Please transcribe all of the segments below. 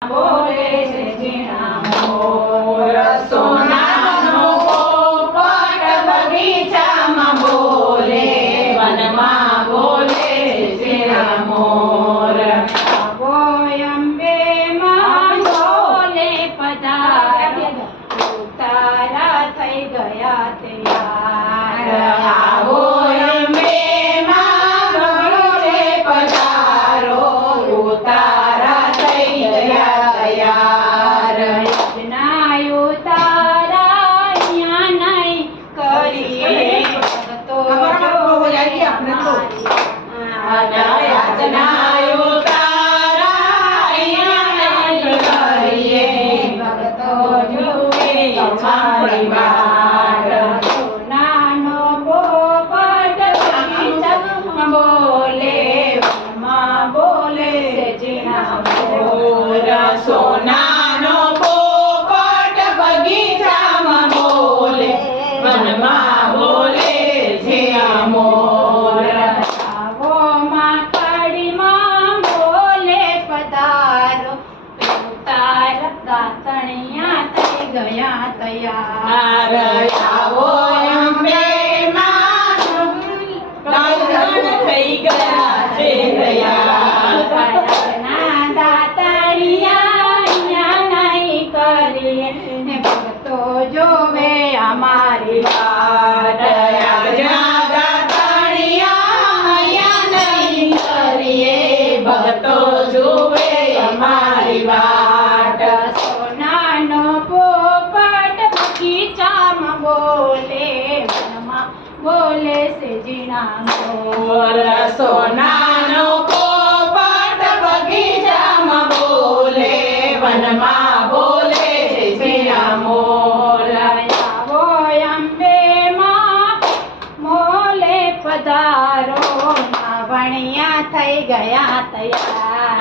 Amores de amor, coração.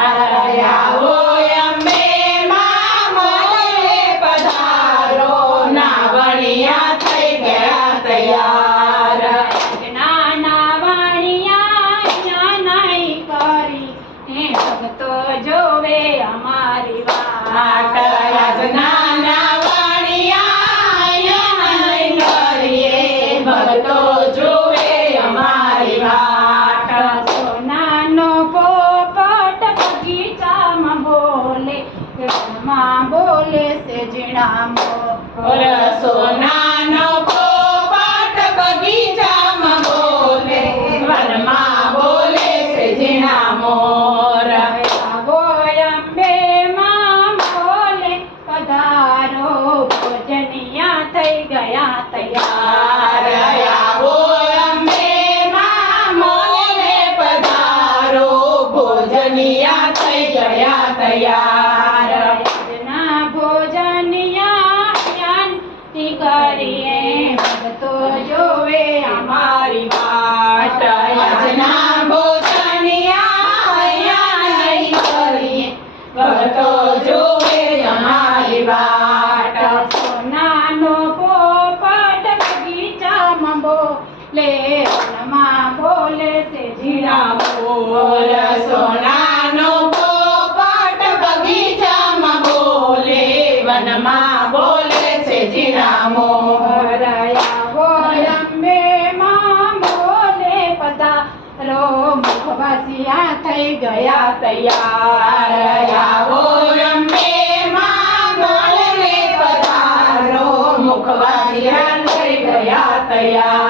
Narayana. નાનો પોપટ બગીચામાં બોલે માં બોલે છે જીરા બોલ સોનાનો પોપટ બગીચામાં બોલે, વનમાં બોલે છે જીરામો થઈ ગયા તૈયાર. આવો Yeah.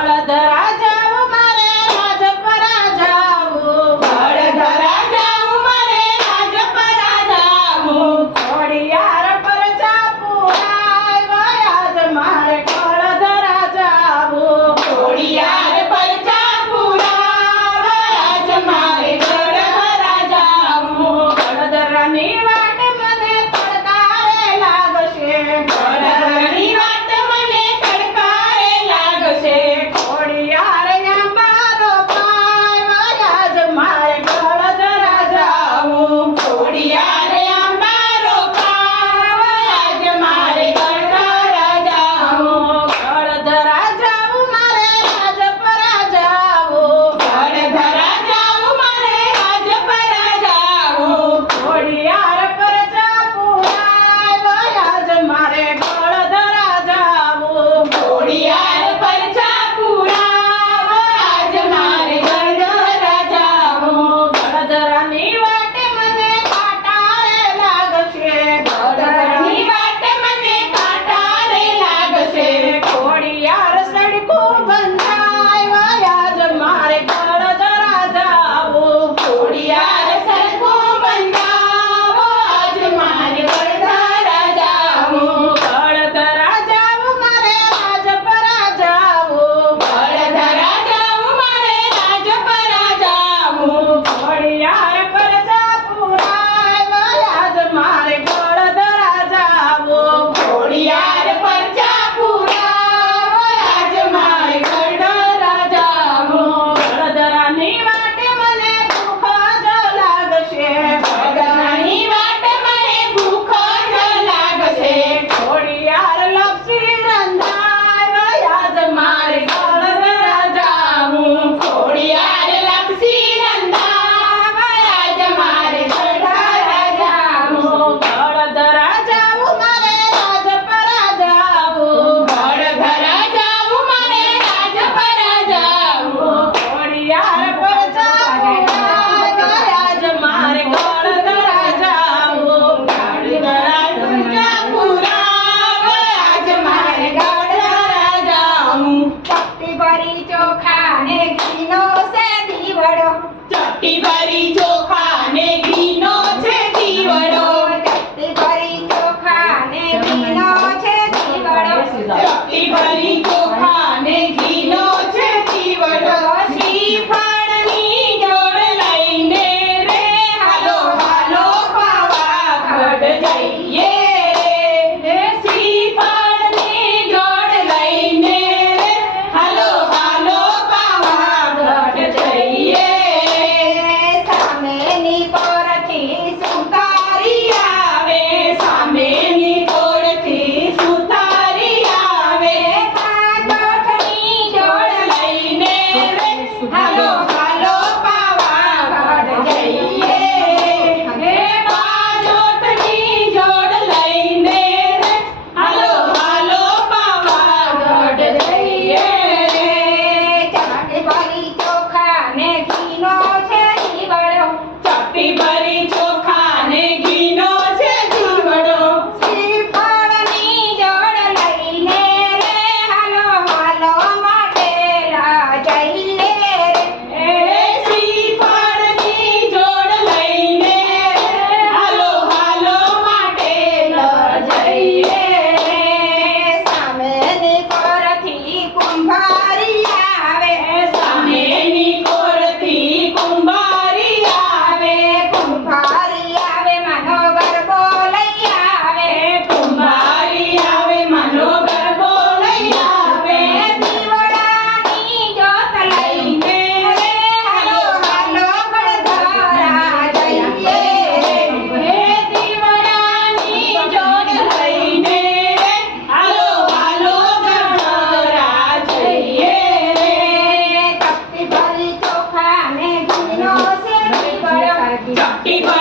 hora da Eva. Happy birthday.